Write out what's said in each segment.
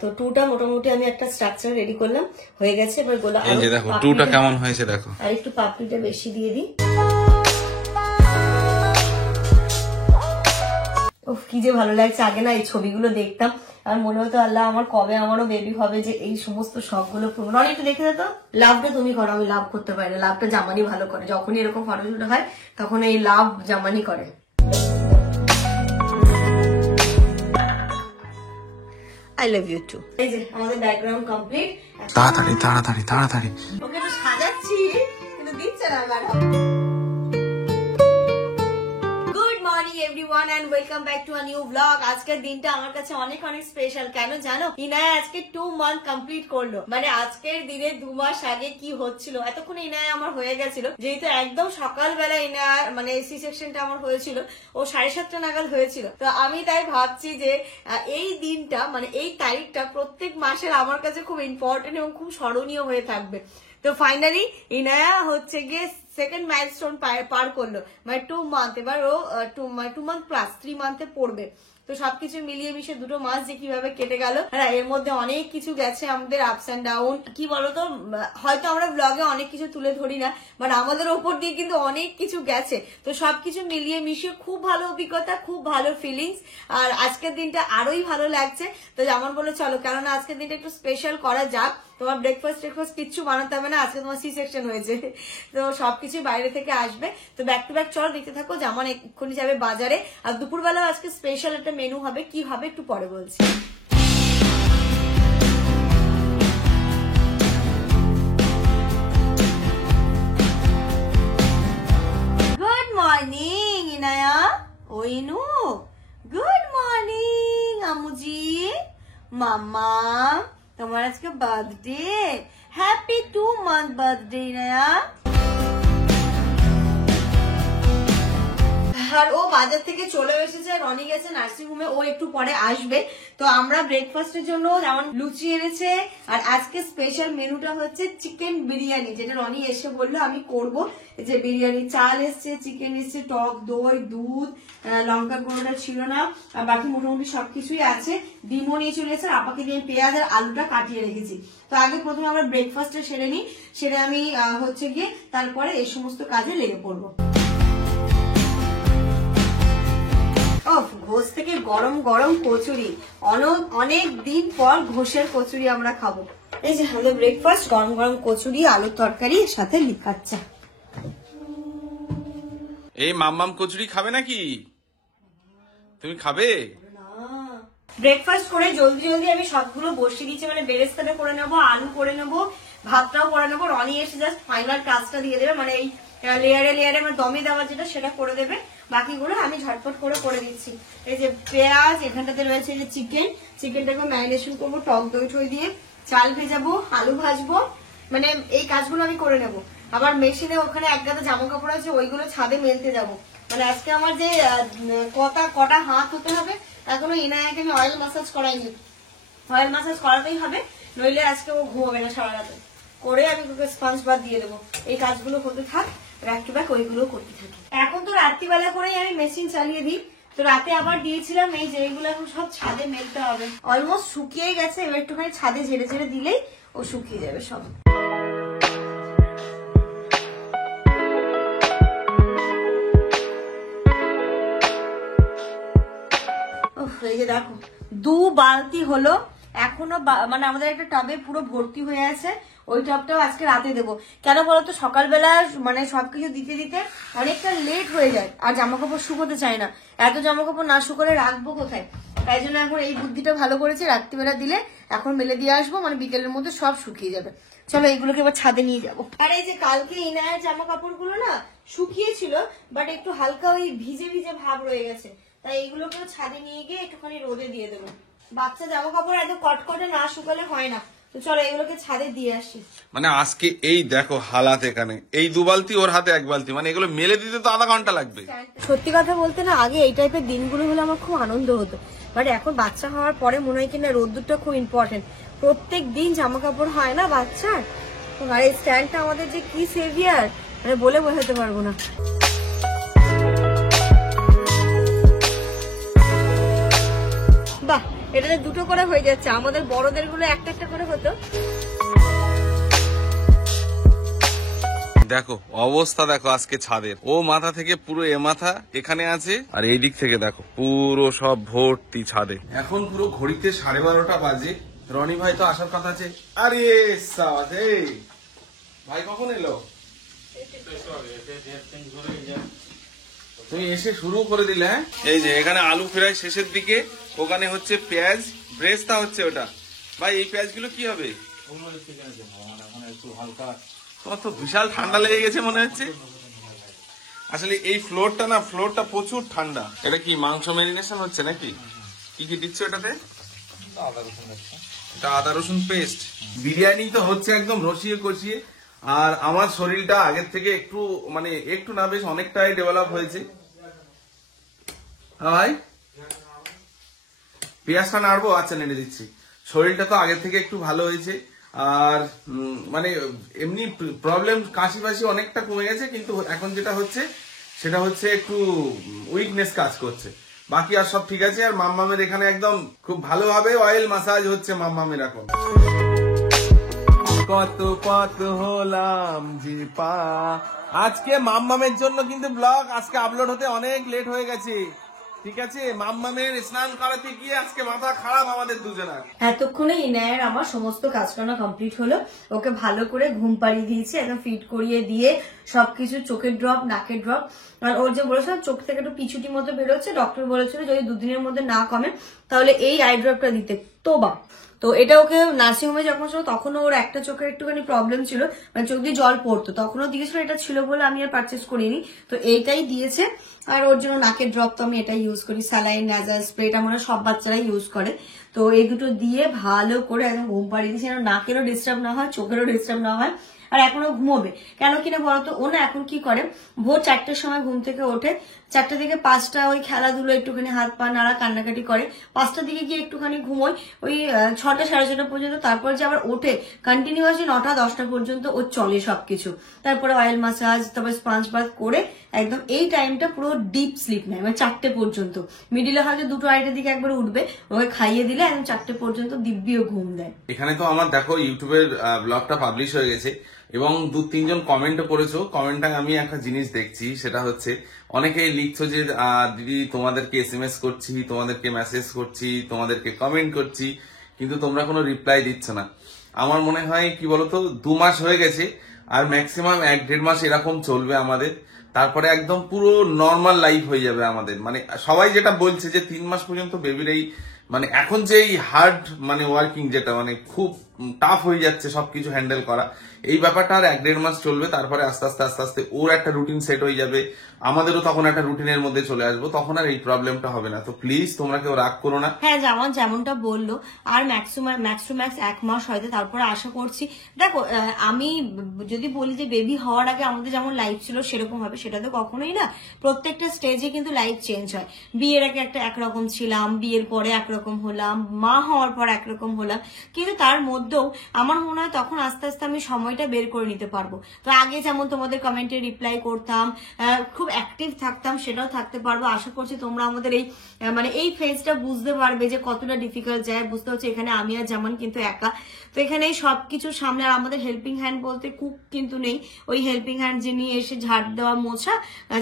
তো টুটা মোটামুটি আমি একটা স্ট্রাকচার রেডি করলাম, হয়ে গেছে। এবার গোলা এই যে দেখো টুটা কেমন হয়েছে দেখো, আর একটু পাপড়িটা বেশি দিয়ে দিই। উফ কি যে ভালো লাগছে। আগে না এই ছবিগুলো দেখতাম আর মনে হতো আল্লাহ আমার কবে আমারও বেবি হবে, যে এই সমস্ত শখগুলো পূরণ। অনেক একটু দেখে যেত। লাভটা তুমি করো, আমি লাভ করতে পারি না। লাভটা জামানি ভালো করে, যখনই এরকম ফটোশুট হয় তখন এই লাভ জামানি করে। I love you too. এই যে আমাদের ব্যাকগ্রাউন্ড কমপ্লিট। তাড়াতাড়ি তাড়াতাড়ি তাড়াতাড়ি। ওকে তো সাজাচ্ছি কিন্তু দিচ্ছে না madam. Good morning everyone and welcome back to a new blog. আজকের দিনটা আমার কাছে অনেক অনেক স্পেশাল। কেন জানো? ইনায়া আজকে 2 মান্থ কমপ্লিট করলো। মানে আজকের দিনে 2 মাস আগে কি হচ্ছিল এতক্ষণ ইনায়া আমার হয়ে গেছিল, যেহেতু একদম সকালবেলা ইনায়া মানে সি সেকশনটা আমার হয়েছিল, ও 7:30 নাগাদ হয়েছিল। তো আমি তাই ভাবছি যে এই দিনটা মানে এই তারিখটা প্রত্যেক মাসের আমার কাছে খুব ইম্পর্টেন্ট এবং খুব স্মরণীয় হয়ে থাকবে। তো ফাইনালি ইনায়া হচ্ছে গিয়ে সেকেন্ড মাইলস্টোন পার করলো, মানে 2 মান্থ। এবার ও 2 মান্থ প্লাস 3 মান্থে পড়বে। তো সবকিছু মিলিয়ে মিশে 2 মাস যে কিভাবে কেটে গেল, হ্যাঁ এর মধ্যে অনেক কিছু গেছে আমাদের আপস এন্ড ডাউন। কি বলতো, হয়তো আমরা ব্লগে অনেক কিছু তুলে ধরি না, বাট আমাদের ওপর দিয়ে কিন্তু অনেক কিছু গেছে। তো সবকিছু মিলিয়ে মিশিয়ে খুব ভালো অভিজ্ঞতা, খুব ভালো ফিলিংস। আর আজকের দিনটা আরোই ভালো লাগছে। তো যেমন বলে চলো, কেননা আজকের দিনটা একটু স্পেশাল করা যাক। তোমার ব্রেকফাস্ট কিচ্ছু বানাতে হবে না, আজকে তোমার সি সেকশন হয়েছে, তো সবকিছু বাইরে থেকে আসবে। তো ব্যাক টু ব্যাক চলো দেখতে থাকো। যেমন এক্ষুনি যাবে বাজারে, আর দুপুরবেলা আজকে স্পেশাল একটা মেনু হবে। কি হবে একটু পরে বলছি। Good morning Inaya. ও Inu, good morning Amuji. Mamma তোমার আজকে birthday, happy 2 month birthday Inaya. আর ও বাজার থেকে চলে এসেছে, রনি গেছে নার্সিং হোমে, ও একটু পরে আসবে। তো আমরা ব্রেকফাস্টের জন্য যেমন লুচি এনেছে, আর আজকে স্পেশাল মেনুটা হচ্ছে চিকেন বিরিয়ানি, যেটা রনি এসে বললো আমি করব। যে বিরিয়ানি চাল এসছে, চিকেন এসছে, টক দই, দুধ, লঙ্কা গুঁড়োটা ছিল না, আর বাকি মোটামুটি সবকিছুই আছে। ডিমও নিয়ে চলে এসেছে, আপাকে দিয়ে পেঁয়াজ আর আলুটা কাটিয়ে রেখেছি। তো আগে প্রথমে আমরা ব্রেকফাস্টটা সেরে নিই, সেরে আমি হচ্ছে গিয়ে তারপরে এই সমস্ত কাজে লেগে পড়বো। ঘোষ থেকে গরম গরম কচুরি, অনেক দিন পর ঘোষের কচুরি আমরা খাবো। এই যে আমাদের ব্রেকফাস্ট, গরম গরম কচুরি, আলুর তরকারি, সাথে লিকার চা। এই মাম্মাম কচুরি খাবে নাকি? তুমি খাবে? ব্রেকফাস্ট করে জলদি জলদি আমি সবগুলো বসিয়ে দিচ্ছি, মানে বেরেস্তাটা করে নেবো, আলু করে নেবো, ভাতটাও করে নেবো। রনি এসে জাস্ট ফাইনাল কাজটা দিয়ে দেবে, মানে এই লেয়ারে লেয়ারে আমার দমে দেওয়া যেটা সেটা করে দেবে। বাকিগুলো আমি ঝটপট করে দিচ্ছি। এই যে পেঁয়াজ, এখানটাতে রয়েছে যে চিকেনটাকে ম্যারিনেশন করবো টক দই ঠই দিয়ে, চাল ভেজাবো, আলু ভাজবো, মানে এই কাজগুলো আমি করে নেবো। আবার মেশিনে ওখানে এক গাদা জামা কাপড় আছে, ওইগুলো ছাদে মেলতে যাবো। মানে আজকে আমার যে কটা হাত হতে হবে, এখনো ইনায়াকে আমি অয়েল ম্যাসাজ করাইনি। অয়েল ম্যাসাজ করাতেই হবে, নইলে আজকে ও ঘুমাবে না সারা রাতে। করে আমি ওকে স্পঞ্জ বাদ দিয়ে দেবো। এই কাজগুলো হতে থাক, ব্যাক টু ব্যাক ওইগুলো করতে থাকি। এখন তো রাত্রিবেলা করেই আমি মেশিন চালিয়ে দিই। তো রাতে আবার দিয়েছিলাম, এই যে এইগুলো এখন সব ছাদে মেলতে হবে। অলমোস্ট শুকিয়ে গেছে, এবার একটুখানি ছাদে ঝেড়ে ঝেড়ে দিলেই ও শুকিয়ে যাবে সব। এই যে দেখো 2 বালতি হলো, এখনো মানে আমাদের একটা টবে পুরো ভর্তি হয়ে আছে। ওই টবটাও আজকে রাতে দেবো। কেন বলতো, সকালবেলা মানে সবকিছু দিতে দিতে অনেকটা লেট হয়ে যায়, আর জামা কাপড় শুকোতে চায় না। এত জামা কাপড় না শুকোলে রাখবো কোথায়? তাই জন্য এখন এই বুদ্ধিটা ভালো করেছে, রাত্রিবেলা দিলে এখন মেলে দিয়ে আসবো, মানে বিকেলের মধ্যে সব শুকিয়ে যাবে। চলো এইগুলোকে এবার ছাদে নিয়ে যাবো। আর এই যে কালকে ইনায়ের জামা কাপড় গুলো না শুকিয়েছিল, বাট একটু হালকা ওই ভিজে ভিজে ভাব রয়ে গেছে, তাই এইগুলোকে ছাদে নিয়ে গিয়ে একটুখানি রোদে দিয়ে দেবো। বাচ্চা জামা কাপড় এত কটকটে না শুকালে হয় না, তো চলো এগুলোকে ছাদে দিয়ে আসি। মানে আজকে এই দেখো হালাত, এখানে এই 2 বালতি, ওর হাতে 1 বালতি, মানে এগুলো মেলে দিতে তো আধা ঘন্টা লাগবে। সত্যি কথা বলতে না, আগে এই টাইপের দিনগুলো হলে আমার খুব আনন্দ হতো, বাট এখন বাচ্চা হওয়ার পরে মনে হয় কিনা রোদ্দুরটা খুব ইম্পর্টেন্ট। প্রত্যেক দিন জামা কাপড় হয় না বাচ্চার, আর এই স্ট্যান্ডটা আমাদের যে কি সেভিয়ার, মানে বলে বোঝাতে পারবো না। বাহ, এটাতে দুটো করে হয়ে যাচ্ছে, আমাদের বড়দের গুলো একটা একটা করে হতো। দেখো অবস্থা দেখো আজকে ছাদের, ও মাথা থেকে পুরো এ মাথা এখানে আছে, আর এই দিক থেকে দেখো পুরো সব ভর্তি ছাদে। এখন পুরো ঘড়িতে 12:30 বাজে। রনি ভাই তো আসার কথা আছে। আরে সাবাস, এই ভাই কখন এলো? তুমি এসে শুরু করে দিলে। হ্যাঁ, এই যে এখানে আলু ফ্রাই শেষের দিকে, ওখানে হচ্ছে পেঁয়াজ ব্রেস্তা হচ্ছে ওটা। ভাই এই পেঁয়াজ গুলো কি হবে? তোমার তো বিশাল ঠান্ডা লেগে গেছে মনে হচ্ছে। আসলে এই ফ্লোরটা প্রচুর ঠান্ডা। এটা কি মাংস ম্যারিনেশন হচ্ছে নাকি? কি কি দিচ্ছ এটাতে? এটা আদা রসুন পেস্ট। বিরিয়ানি তো হচ্ছে একদম রসিয়ে কষিয়ে। আর আমার শরীরটা আগের থেকে একটু মানে একটু না বেশ অনেকটাই ডেভেলপ হয়েছে। হ্যাঁ ভাই, পেঁয়াজটা নাড়বো? আচ্ছা নেড়ে দিচ্ছি। শরীরটা তো আগের থেকে একটু ভালো হয়েছে। আর মানে এমনি প্রবলেম কাশি ফাশি অনেকটা কমে গেছে, কিন্তু এখন যেটা হচ্ছে সেটা হচ্ছে একটু উইকনেস কাজ করছে। বাকি আর সব ঠিক আছে। আর মাম্মামের এখানে একদম খুব ভালোভাবে অয়েল মাসাজ হচ্ছে মাম্মামের এখন। কত পথ হলাম যে পা। আজকে মাম্মামের জন্য কিন্তু ব্লগ আজকে আপলোড হতে অনেক লেট হয়ে গেছে। ঠিক আছে, মাম্মামের স্নান করাতে গিয়ে আজকে মাথা খারাপ আমাদের দুজনের। এতক্ষণে ইনায়ের আমার সমস্ত কাজকর্ম কমপ্লিট হলো। ওকে ভালো করে ঘুম পাড়িয়ে দিয়েছি, একদম ফিট করিয়ে দিয়ে সবকিছু, চোখের ড্রপ, নাকের ড্রপ। আর ওর যে বলেছিলাম চোখ থেকে একটু পিছুটি মতো বেরোচ্ছে, ডক্টর বলেছিল যদি 2 দিনের মধ্যে না কমে তাহলে এই আই ড্রপটা দিতে। তো এটা ওকে নার্সিং হোমে যখন ছিল তখনও ওর একটা চোখের একটুখানি প্রবলেম ছিল, মানে চোখ দিয়ে জল পড়তো, তখনও দিয়েছিল। এটা ছিল বলে আমি আর পারচেস করিনি, তো এইটাই দিয়েছে। আর ওর জন্য নাকের ড্রপ তো আমি এটাই ইউজ করি, স্যালাইন, নাজাল স্প্রে, এটা মনে হয় সব বাচ্চারাই ইউজ করে। তো এই দুটো দিয়ে ভালো করে একদম ঘুম পাড়িয়ে দিয়েছি, যেন নাকেরও ডিস্টার্ব না হয়, চোখেরও ডিস্টার্ব না হয়। আর এখনো ঘুমোবে কেন কিনা বলতো, ও না এখন কি করে, ভোর 4টের সময় ঘুম থেকে ওঠে, 4টে থেকে 5টা ওই খেলাধুলো, একটুখানি হাত পা নাড়া, কান্নাকাটি করে, 5টার দিকে গিয়ে একটুখানি ঘুমোয়, ওই 6টা 6:30 পর্যন্ত। তারপর যে আবার ওঠে কন্টিনিউয়াসলি 9টা 10টা পর্যন্ত ও চলে সবকিছু। তারপরে অয়েল মাসাজ, তারপর স্পঞ্জ বাথ করে একদম এই টাইমটা পুরো ডিপ স্লিপ নেয়, মানে 4টে পর্যন্ত। মিডিলে হয়তো 2টো 2:30টার দিকে একবার উঠবে, ওকে খাইয়ে দিলে একদম 4টে পর্যন্ত দিব্যিও ঘুম দেয়। এখানে তো আমার দেখো ইউটিউবের ব্লগটা পাবলিশ হয়ে গেছে এবং 2-3 জন কমেন্টও করেছো। কমেন্টটা আমি একটা জিনিস দেখছি, সেটা হচ্ছে অনেকেই লিখছো যে দিদি তোমাদেরকে SMS করছি, তোমাদেরকে মেসেজ করছি, তোমাদেরকে কমেন্ট করছি, কিন্তু তোমরা কোনো রিপ্লাই দিচ্ছ না। আমার মনে হয় কি বলতো, 2 মাস হয়ে গেছে, আর ম্যাক্সিমাম 1-1.5 মাস এরকম চলবে আমাদের। তারপরে একদম পুরো নর্মাল লাইফ হয়ে যাবে আমাদের। মানে সবাই যেটা বলছে যে 3 মাস পর্যন্ত বেবির এই মানে এখন যে এই হার্ড মানে ওয়ার্কিং, যেটা মানে খুব টাফ হয়ে যাচ্ছে সবকিছু হ্যান্ডেল করা, এই ব্যাপারটা আর 1-1.5 মাস চলবে। তারপরে আস্তে আস্তে ওর একটা রুটিন সেট হয়ে যাবে, আমাদেরও তখন একটা রুটিনের মধ্যে চলে আসবো, তখন আর এই প্রবলেমটা হবে না। তো প্লিজ তোমরা কেউ রাগ করো না। হ্যাঁ, যেমনটা বললো, আর ম্যাক্স টু ম্যাক্স 1 মাস হয়তো, তারপরে আশা করছি। দেখো আমি যদি বলি যে বেবি হওয়ার আগে আমাদের যেমন লাইফ ছিল সেরকম হবে, সেটা তো কখনোই না। প্রত্যেকটা স্টেজে কিন্তু লাইফ চেঞ্জ হয়। বিয়ের আগে একটা একরকম ছিলাম, বিয়ের পরে একরকম হলাম, মা হওয়ার পর একরকম হলাম, কিন্তু তার মধ্যেও আমার মনে হয় তখন আস্তে আস্তে আমি সময়টা বের করে নিতে পারবো। তো আগে যেমন তোমাদের কমেন্টে রিপ্লাই করতাম, খুব অ্যাক্টিভ থাকতাম, সেটাও থাকতে পারবো। আশা করছি তোমরা আমাদের এই মানে এই ফেজটা বুঝতে পারবে যে কতটা ডিফিকাল্ট যায়। বুঝতে হচ্ছে এখানে আমি আর যেমন কিন্তু একা, তো এখানে সবকিছু সামনে। আর আমাদের হেল্পিং হ্যান্ড বলতে কুক কিন্তু নেই, ওই হেল্পিং হ্যান্ড যিনি এসে ঝাড় দেওয়া, মোছা,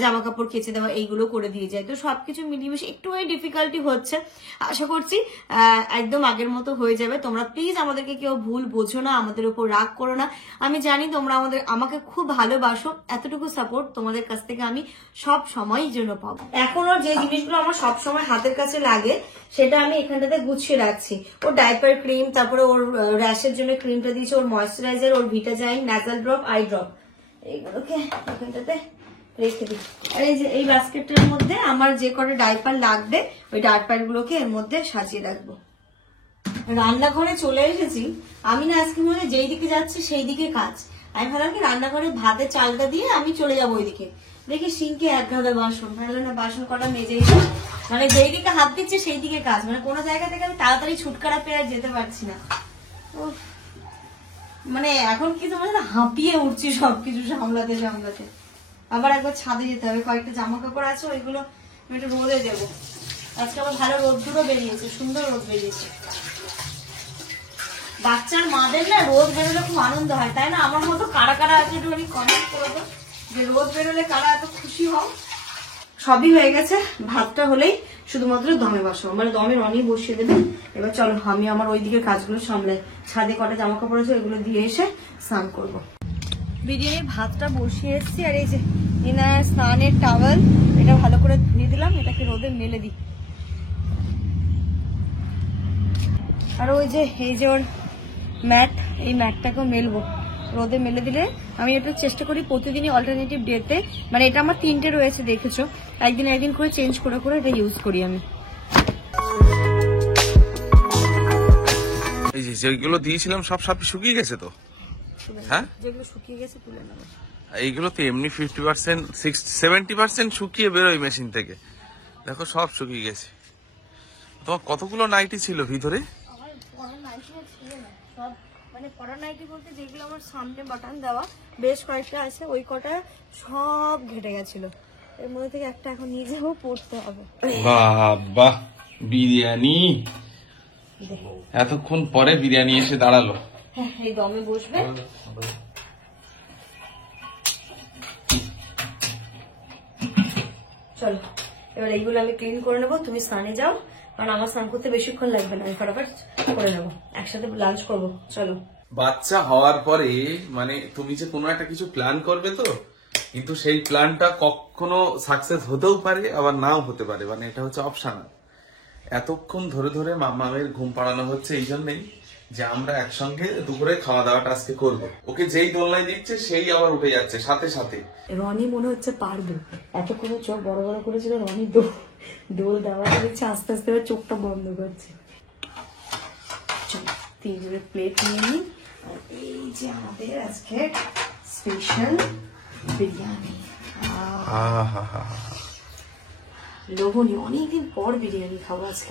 জামা কাপড় কেচে দেওয়া, এইগুলো করে দিয়ে যায়। তো সবকিছু মিলিয়ে একটু ডিফিকাল্টি হচ্ছে। আশা করছি একদম আগের মতো হয়ে যাবে। তোমরা প্লিজ আমাদেরকে কেউ ভুল বোঝো না, আমাদের উপর রাগ করো না। আমি জানি তোমরা আমাকে খুব ভালোবাসো, এতটুকু সাপোর্ট তোমাদের কাছ থেকে আমি সব সময়ই জন্য পাবো। এখন ওর যে জিনিসগুলো আমার সব সময় হাতের কাছে লাগে সেটা আমি এখানটাতে গুছিয়ে রাখছি। ওর ডাইপার ক্রিম, তারপরে ওর র্যাশের জন্য ক্রিমটা দিয়েছি, ওর ময়েশ্চারাইজার, ওর ভিটাজাইন, ন্যাজাল ড্রপ, আই ড্রপ, এইগুলোকে এখানটাতে রেখে দিই। আর এই যে এই বাস্কেটটার মধ্যে আমার যে কটা ডাইপার লাগবে, ওই ডাইপার গুলোকে এর মধ্যে সাজিয়ে রাখবো। রান্নাঘরে চলে এসেছি আমি, না আজকে মনে হয় যেই দিকে যাচ্ছি সেই দিকে কাজ। আমি ভাবলাম কি রান্নাঘরে ভাতের চালটা দিয়ে আমি চলে যাবো ওইদিকে, দেখি সিঙ্কে 1 গাদা বাসন, ভাবলাম না বাসন কটা মেজেই, মানে যেই দিকে হাত দিচ্ছে সেই দিকে কাজ, মানে কোনো জায়গা থেকে আমি তাড়াতাড়ি ছুটকারা পেয়ে আর যেতে পারছি না। মানে এখন কি তোমার হাঁপিয়ে উঠছি সবকিছু সামলাতে সামলাতে। আবার একবার ছাদে যেতে হবে, কয়েকটা জামা কাপড় আছে ওইগুলো একটু রোদে দেবো। আজকে আবার ভালো রোদ্দুরও বেরিয়েছে, সুন্দর রোদ বেরিয়েছে। বাচ্চার মাদের না রোদ বেরোলে খুব আনন্দ হয়, তাই না? আমার মতো কারা কারা আছে একটুখানি কমেন্ট করে দাও যে রোদ বেরোলে কারা এত খুশি হও। সবই হয়ে গেছে, ভাতটা হলেই শুধুমাত্র দমে বসাবো, মানে দমে রনি বসিয়ে দেবে। এবার চলো আমি আমার ওইদিকে কাজগুলো সামলাই, ছাদে কটা জামা কাপড় আছে এগুলো দিয়ে এসে স্নান করবো। বিরিয়ানির ভাতটা বসিয়ে এসেছি, আর এই যে ইনার স্নানের টাওয়েল, এটা ভালো করে ধুয়ে দিলাম, এটাকে রোদে মেলে দিই। আর ওই যে এই যে ওর ম্যাট, এই ম্যাটটাকেও মেলবো, রোদে মেলে দিলে। আমি একটু চেষ্টা করি প্রতিদিনই অল্টারনেটিভ ডেতে, মানে এটা আমার 3টে রয়েছে দেখেছো, একদিন করে চেঞ্জ করে করে এটা ইউজ করি আমি। এই যে যেগুলো দিয়েছিলাম সব শুকিয়ে গেছে তো? হ্যাঁ, যেগুলো শুকিয়ে গেছে তুলে নেবো। এইগুলো তো এমনি 50% 70% শুকিয়ে বেরোয় মেশিন থেকে, দেখো সব শুকিয়ে গেছে। তোমার কতগুলো নাইটি ছিল ভিতরে? আমার পরা নাইটি ছিল না, সব মানে পরা নাইটি বলতে যেগুলো আমার সামনে বাটন দেওয়া বেশ কয়েকটা আছে, ওই কটা সব ঘেটে গেছিল। এর মধ্যে থেকে একটা এখন নিজেও পড়তে হবে। বাবা, বিরিয়ানি এতক্ষণ পরে বিরিয়ানি এসে দাঁড়ালো। হ্যাঁ, এই দমে বসবে। চলো এবার এইগুলো আমি ক্লিন করে নেবো, তুমি স্নানে যাও, কারণ আমার স্নান করতে বেশিক্ষণ লাগবে না, আমি ফটাফট করে নেবো, একসাথে লাঞ্চ করবো। চলো। বাচ্চা হওয়ার পরে মানে তুমি যে কোনো একটা কিছু প্ল্যান করবে তো, কিন্তু সেই প্ল্যানটা কখনো সাকসেস হতেও পারে আবার নাও হতে পারে, মানে এটা হচ্ছে অপশনাল। এতক্ষণ ধরে ধরে মামামের ঘুম পাড়ানো হচ্ছে এই জন্যই যে আমরা একসঙ্গে দুপুরে খাওয়া দাওয়াটা আজকে করবো। ওকে যেই দোলনায় দিচ্ছে সেই আবার উঠে যাচ্ছে সাথে সাথে। রনি মনে হচ্ছে পারবে, এতক্ষণ চোখ বড় বড় করেছিল, রনি দোল দেওয়া দিচ্ছে, আস্তে আস্তে চোখটা বন্ধ করছে। চলো 3 প্লেট নিয়ে নিই, আর এই যে আমাদের আজকে স্পেশাল বিরিয়ানি। লোভনী, অনেকদিন পর বিরিয়ানি খাবো আজকে।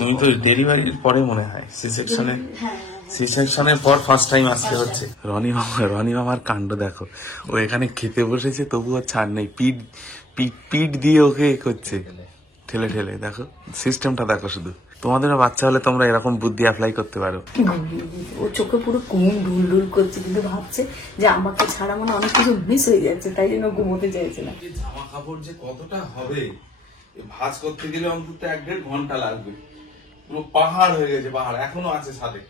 তুমি তো ডেলিভারির পরে মনে হয় সি সেকশনের পর ফার্স্ট টাইম আসতে হচ্ছে। রনি মামার কাণ্ড দেখো, ও এখানে খেতে বসেছে তবুও ছাড় নেই, পিঠ দিয়ে ওকে করছে ঠেলে ঠেলে। দেখো সিস্টেমটা দেখো শুধু। তোমাদেরও বাচ্চা হলে তোমরা এরকম বুদ্ধি অ্যাপ্লাই করতে পারো। ও চোখে পুরো ঘুম ঢুল ঢুল করছে, কিন্তু ভাবছে যে আমাকে ছাড়া মানে অনেক কিছু মিস হয়ে যাচ্ছে, তাই জন্য ঘুমোতে চাইছে না। জামা কাপড় যে কতটা হবে, ভাঁজ করতে গেলে অন্তত 1-1.5 ঘন্টা লাগবে। পুরো পাহাড় হয়ে গেছে, পাহাড় এখনো আছে ছাদে।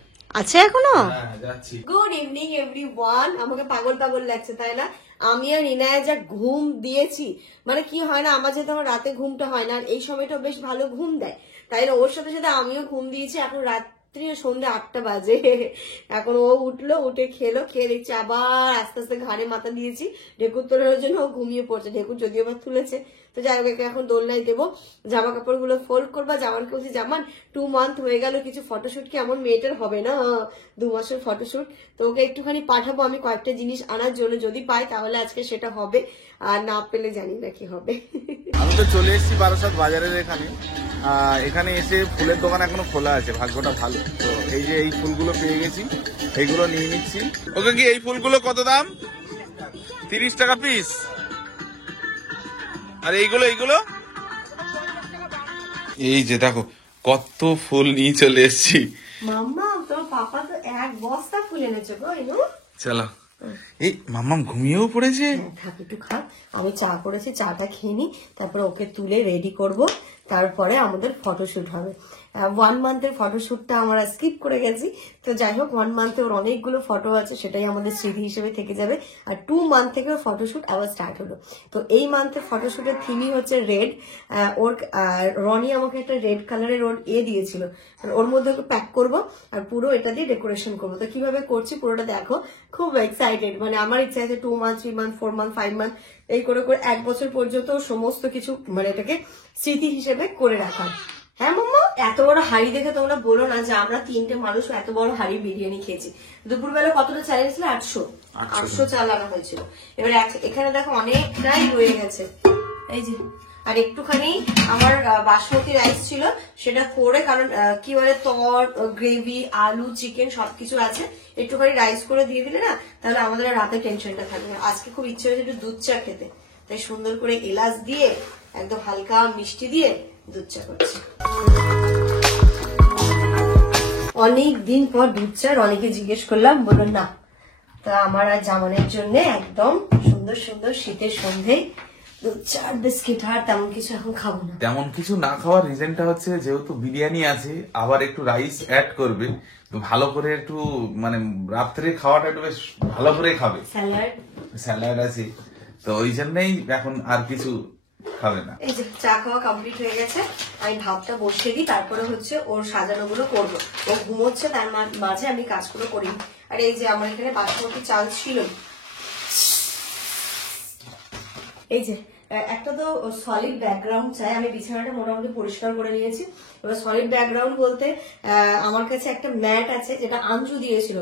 আছে এখনো? হ্যাঁ, যাচ্ছি। Good evening everyone. আমাকে পাগল পাগল লাগছে, তাই না? আমি আর ইনায়া যা ঘুম দিয়েছি, মানে কি হয় না, আমার যেহেতু আমার রাতে ঘুমটা হয় না, আর এই সময়টা বেশ ভালো ঘুম দেয়, তাই না? ওর সাথে সাথে আমিও ঘুম দিয়েছি। এখন রাত্রি সন্ধ্যে 8টা বাজে, এখন ও উঠলো, উঠে খেলো, খেয়ে দিচ্ছে, আবার আস্তে আস্তে ঘাড়ে মাথা দিয়েছি ঢেকুর তোলার জন্য। ও ঘুমিয়ে পড়ছে, ঢেকুর যদিও বা তুলেছে। তো যাই হোক, এখন দোলনায় দেবো, জামা কাপড় গুলো ফোল্ড করবা। জামানকে বলছি, জামান 2 মান্থ হয়ে গেল, কিছু ফটোশুট কি আমার মেয়েটার হবে না? 2 মাসের ফটোশুট, তো ওকে একটুখানি পাঠাবো আমি কয়েকটা জিনিস আনার জন্য, যদি পাই তাহলে আজকে সেটা হবে, আর না পেলে জানি না কি হবে। আমি তো চলে এসেছি বারাসাত বাজারের এখানে। এখানে এসে ফুলের দোকান এখনো খোলা আছে, ভাগ্যটা ভালো। তো এই যে এই ফুলগুলো পেয়ে গেছি, এইগুলো নিয়ে নিচ্ছি। ওকে, কি এই ফুলগুলো কত দাম? 30 টাকা পিস। আর এইগুলো এই যে দেখো কত ফুল নিয়ে চলে এসেছি। মাম্মা, তোমার পাপা তো 1 বস্তা ফুল এনেছে গো। চলো, এই মাম্মাম ঘুমিয়েও পড়েছে। থাক একটু খা, আমি চা করেছি, চাটা খেয়ে নি, তারপরে ওকে তুলে রেডি করব, তারপরে আমাদের ফটোশুট হবে। 1 মান্থের ফটোশুটটা আমরা স্কিপ করে গেছি, তো যাই হোক 1 মান্থে ওর অনেকগুলো ফটো আছে, সেটাই আমাদের স্মৃতি হিসেবে থেকে যাবে। আর 2 মান্থ থেকে ফটোশুট আবার স্টার্ট হলো। তো এই মান্থের ফটোশুটের থিমই হচ্ছে রেড। ওর রনি আমাকে একটা রেড কালারের ওর দিয়েছিল, ওর মধ্যে ওকে প্যাক করবো আর পুরো এটা দিয়ে ডেকোরেশন করবো। তো কিভাবে করছি পুরোটা দেখো, খুব এক্সাইটেড। মানে আমার ইচ্ছা আছে 2 মান্থ, 3 মান্থ, 4 মান্থ, 5 মান্থ, এই করে করে 1 বছর পর্যন্ত সমস্ত কিছু মানে এটাকে স্মৃতি হিসেবে করে রাখার। হ্যাঁ মাম্মা, এত বড় হাড়ি দেখে তোমরা বলো না যে আমরা 3টে মানুষ এত বড় হাড়ি বিরিয়ানি খেয়েছি। দুপুরবেলা কতটা চাল ছিল? 800 চাল আনা হয়েছিল। এবার এখানে দেখো অনেকটাই রয়ে গেছে, এই যে। আর একটুখানি আমার বাসমতি রাইস ছিল, সেটা করে, কারণ কি বলে তর, গ্রেভি, আলু, চিকেন সবকিছু আছে, একটুখানি রাইস করে দিয়ে দিলে না, তাহলে আমাদের রাতে টেনশনটা থাকবে না। আজকে খুব ইচ্ছে হয়েছে একটু দুধ চা খেতে, তাই সুন্দর করে এলাচ দিয়ে একদম হালকা মিষ্টি দিয়ে দুধ চা করছি। অনেক দিন পর দুধ চা রনিকে জিজ্ঞেস করলাম, বলল না। তা আমার আর জামানের জন্য একদম সুন্দর সুন্দর শীতের সন্ধে দুধ চা বিস্কিট, আর তেমন কিছু এখন খাবো না। তেমন কিছু না খাওয়ার রিজনটা হচ্ছে যেহেতু বিরিয়ানি আছে, আবার একটু রাইস অ্যাড করবে, তো ভালো করে একটু মানে রাত্রে খাওয়াটা একটু বেশ ভালো করে খাবে। স্যালাড আছে, তো ওই জন্যই এখন আর কিছু খাবে না। এই যে চা খাওয়া কমপ্লিট হয়ে গেছে, আমি ভাতটা বসিয়ে দিই, তারপরে হচ্ছে ওর সাজানো গুলো করবো। ও ঘুমোচ্ছে, তার মাঝে আমি কাজগুলো করি। আর এই যে আমার এখানে বাসমতি চাল ছিল, এই যে একটা তো সলিড ব্যাকগ্রাউন্ড চাই। আমি বিছানাটা মোটামুটি পরিষ্কার করে নিয়েছি। এবার সলিড ব্যাকগ্রাউন্ড বলতে আমার কাছে একটা ম্যাট আছে, যেটা আঞ্জু দিয়েছিল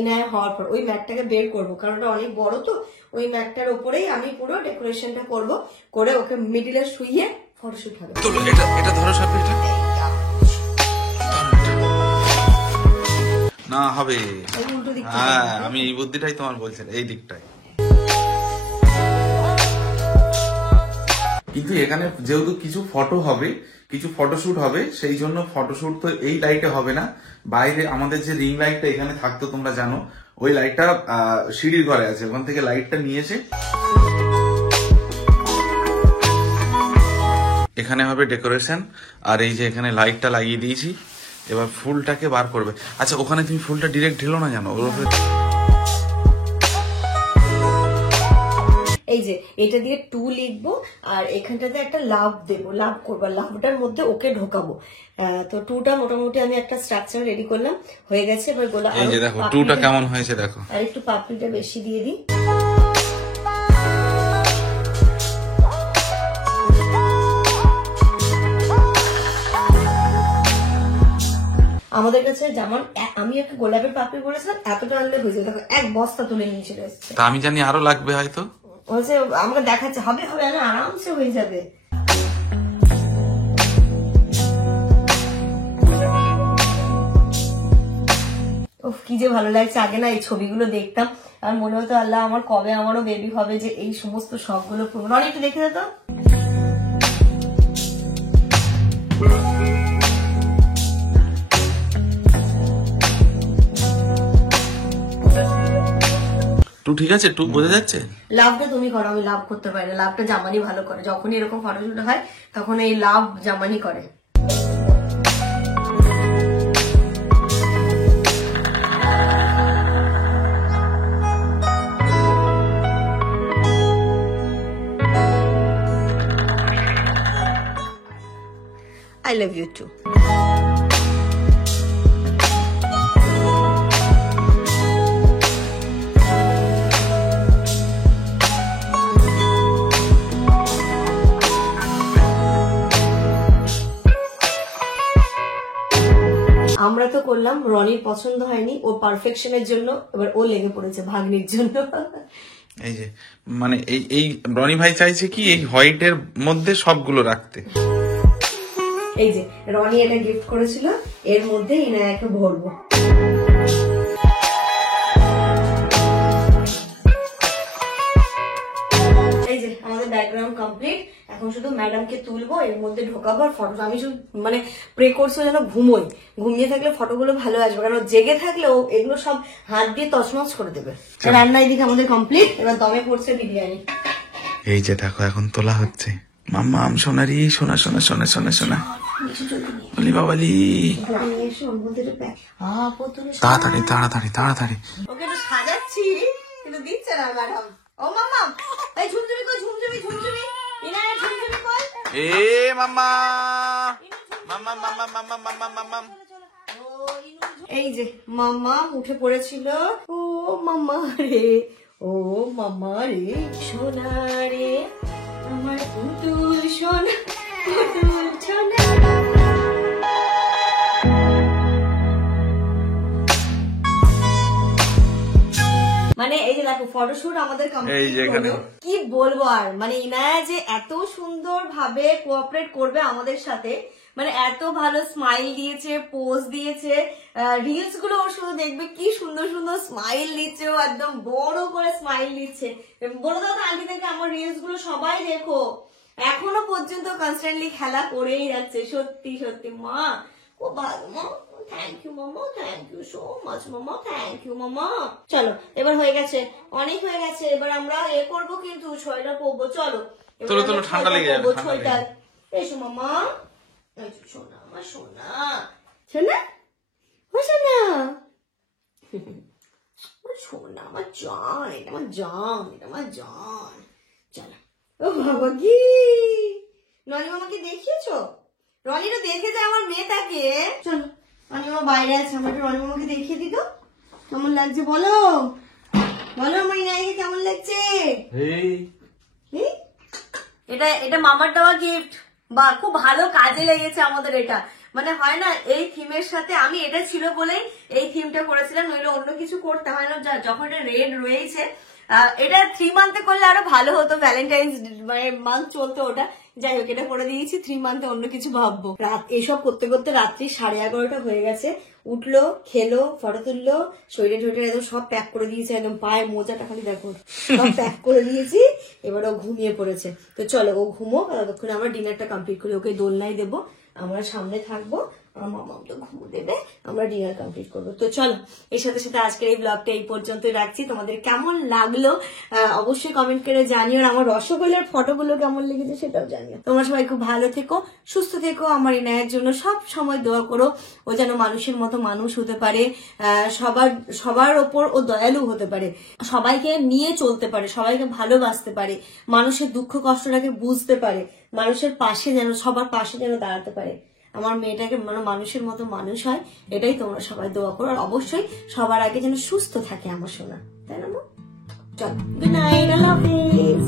ইনায় হওয়ার পর। ওই ম্যাটটাকে বের করবো, কারণ ওটা অনেক বড়, তো ওই ম্যাটটার উপরেই আমি পুরো ডেকোরেশনটা করব, করে ওকে মিডিলে শুইয়ে ফটোশুট হবে। এটা ধরো সাথে, এটা না হবে। উল্টো দিক, হ্যাঁ, আমি এই বুদ্ধিটাই তোমার বলছিলাম, এই দিকটাই। কিন্তু এখানে যেহেতু কিছু ফটো হবে, কিছু ফটোশুট হবে, সেই জন্য ফটোশুট তো এই লাইটে হবে না। বাইরে আমাদের যে রিং লাইটটা এখানে থাকতো তোমরা জানো, ওই লাইটটা সিঁড়ির ঘরে আছে, ওখান থেকে লাইটটা নিয়েছে। এখানে হবে ডেকোরেশন, আর এই যে এখানে লাইটটা লাগিয়ে দিয়েছি। এবার ফুলটাকে বার করবে। আচ্ছা, ওখানে তুমি ফুলটা ডিরেক্ট ঢেলো না, জানো ওর উপরে। এই যে এটা দিয়ে 2 লিখবো, আর এখানটাতে একটা লাভ দেবো, লাভ করবো, লাভটার মধ্যে ওকে ঢোকাবো। তো 2টা মোটামুটি আমি একটা স্ট্রাকচার রেডি করলাম, হয়ে গেছে। এবার গোলা, এই যে দেখো 2টা কেমন হয়েছে দেখো। আর একটু পাপড়িটা বেশি দিয়ে দিই। আমাদের কাছে যেমন আমি একটা গোলাপের পাপড়ি করেছিলাম, এতটা আনলে হয়ে যায়। দেখো 1 বস্তা তুলে নিয়ে চলে এসছে। তা আমি জানি আরো লাগবে হয়তো, বলছে আমাকে দেখাচ্ছে, হবে হবে না, আরামসে হয়ে যাবে। উফ, কি যে ভালো লাগছে। আগে না এই ছবিগুলো দেখতাম আর মনে হতো আল্লাহ আমার কবে আমারও বেবি হবে, যে এই সমস্ত শখগুলো পূরণ। অনেক একটু দেখে যেত। টু ঠিক আছে, টু বোঝা যাচ্ছে। লাভটা তুমি করো, আমি লাভ করতে পারি না। লাভটা জামানি ভালো করে, যখনই এরকম ফটোশুট হয় তখন এই লাভ জামানি করে। I love you too. আমরা তো করলাম, রনির পছন্দ হয়নি, ও পারফেকশনের জন্য এবার ও লেগে পড়েছে ভাগ্নির জন্য। এই যে মানে এই রনি ভাই চাইছে কি এই হোয়াইটের মধ্যে সবগুলো রাখতে। এই যে রনি এটা গিফট করেছিল, এর মধ্যে ইনায়াকে ভরবো। এই যে আমাদের ব্যাকগ্রাউন্ড কমপ্লিট। এখন শুধু ম্যাডামকে তুলবো, এর মধ্যে ঢোকাবো আর ফটো। আমি শুধু মানে প্রে করছি যেন ঘুমোই, ঘুমিয়ে থাকলে ফটোগুলো ভালো আসবে, কারণ জেগে থাকলেও এগুলো সব হাত দিয়ে তছনছ করে দেবে। রান্না এদিকে আমাদের কমপ্লিট, এবার দমে পড়ছে বিরিয়ানি। এই যে দেখো এখন তোলা হচ্ছে। মাম্মা আম সোনারি, সোনা সোনা সোনা সোনা সোনা, বলি বাবালি, তাড়াতাড়ি তাড়াতাড়ি তাড়াতাড়ি। ওকে তো সাজাচ্ছি কিন্তু দিচ্ছে না ম্যাডাম। ও মাম্মা, এই ঝুমঝুমি কই, ঝুমঝুমি ঝুমঝুমি, ইনায়া ঝুমঝুমি কই। এ মাম্মা মাম্মা মাম্মা মাম্মা মাম্মা মাম্মা। এই যে মাম্মা উঠে পড়েছিল। ও মাম্মা রে, ও মাম্মা রে, সোনা রে আমার পুতুল সোনা, পুতুল সোনা। মানে এই যে দেখো ফটোশুট আমাদের কমপ্লিট হলো। কি বলবো আর, মানে ইনায়া যে এত সুন্দর ভাবে কোঅপারেট করবে আমাদের সাথে, মানে এত ভালো স্মাইল দিয়েছে, পোজ দিয়েছে। রিলস গুলো ওর শুধু দেখবে কি সুন্দর সুন্দর স্মাইল দিচ্ছে, ও একদম বড় করে স্মাইল দিচ্ছে। বলে দাও তো আন্টিদেরকে আমার রিলস গুলো সবাই দেখো, এখনো পর্যন্ত কনস্ট্যান্টলি খেলা করেই যাচ্ছে। সত্যি সত্যি মা খুব ভালো মা, থ্যাংক ইউ মামা, থ্যাংক ইউ সো মাচ মামা, থ্যাংক ইউ মামা। চলো এবার হয়ে গেছে, অনেক হয়ে গেছে, এবার আমরা করবো কিন্তু সোয়েটার পরবো। চলো তোলো ঠান্ডা লেগে যাবে। সোয়েটার এসো মামা, সোনা আমার সোনা, সোনা ও সোনা, সোনা আমার জান, এটা আমার জান, এটা আমার জান। চলো ও বাবা কি রনি মামাকে দেখিয়েছো? রনিটা দেখে যায় আমার মেয়েটাকে। চলো রনি মামা বাইরে আছে, আমার একটু রনি মামাকে দেখিয়ে দিত কেমন লাগছে। বলো বলো আমার ইনাইকে কেমন লাগছে। এটা এটা মামার দেওয়া গিফট, বা খুব ভালো কাজে লেগেছে আমাদের এটা। মানে হয় না এই থিমের সাথে, আমি এটা ছিল বলেই এই থিমটা করেছিলাম, নইলে অন্য কিছু করতে হয় না। যখন এটা রেড রয়েছে, এটা 3 মান্থে করলে আরো ভালো হতো, ভ্যালেন্টাইন্স মানে মান্থ চলতো ওটা। যাই হোক এটা করে দিয়েছি, 3 মান্থে অন্য কিছু ভাববো। রাত এসব করতে করতে রাত্রি 11:30 হয়ে গেছে। উঠলো, খেলো, ফটো তুললো, শরীরে ঠোঁটে একদম সব প্যাক করে দিয়েছে, একদম পায়ের মোজাটা খালি দেখো সব প্যাক করে দিয়েছি। এবার ও ঘুমিয়ে পড়েছে। তো চলো ও ঘুমো, ততক্ষণ আমরা ডিনারটা কমপ্লিট করি। ওকে দোলনায় দেবো, আমরা সামনে থাকবো, আমার মামা তো ঘুমো দেবে, আমরা ডিনার কমপ্লিট করবো। তো চলো এর সাথে সাথে আজকের এই ব্লগটা এই পর্যন্তই রাখছি। তোমাদের কেমন লাগলো অবশ্যই কমেন্ট করে জানিও, আর আমার রসগোল্লার ফটোগুলো কেমন লেগেছে সেটাও জানিও। তোমরা সবাই খুব ভালো থেকো, সুস্থ থেকো, আমার ইনায়ের জন্য সব সময় দোয়া করো, ও যেন মানুষের মতো মানুষ হতে পারে, সবার ওপর ও দয়ালু হতে পারে, সবাইকে নিয়ে চলতে পারে, সবাইকে ভালোবাসতে পারে, মানুষের দুঃখ কষ্টটাকে বুঝতে পারে, মানুষের পাশে যেন, সবার পাশে যেন দাঁড়াতে পারে। আমার মেয়েটাকে মানে মানুষের মতো মানুষ হয়, এটাই তোমরা সবাই দোয়া করো। আর অবশ্যই সবার আগে যেন সুস্থ থাকে আমার সোনা, তাই না? চল, গুড নাইট, আল্লাহ হাফেজ।